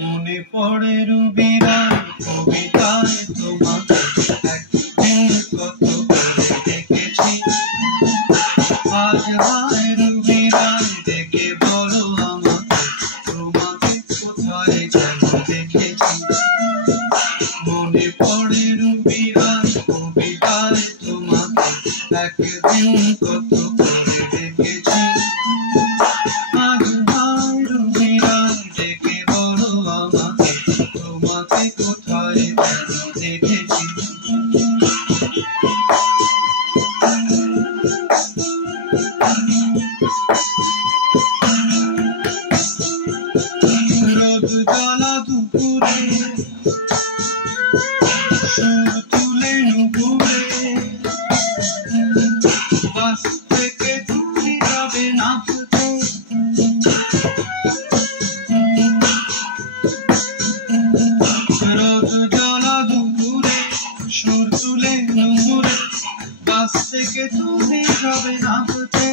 মনে পড়ে রুবিরার কবিতায় তোমাকে একদিন কত করে দেখেছি। আজ হায় রুবিরার ডেকে বলো আমাকে, তোমাকে কোথায় যেন দেখেছি। মনে পড়ে রুবিরার কবিতায় তোমাকে একদিন কত করে দেখেছি। আজ হায় রুবিরার ডেকে বলো আমাকে, তোমাকে কোথায় যেন দেখেছি। রোদ জ্বালা দুপুরে সুর তুলে নুপুরে, বাস থেকে তুমি যাবে নাচতে। রোদ জ্বালা দুপুরে সুর তুলে নুপুরে, বাস থেকে তুমি যাবে নাচতে।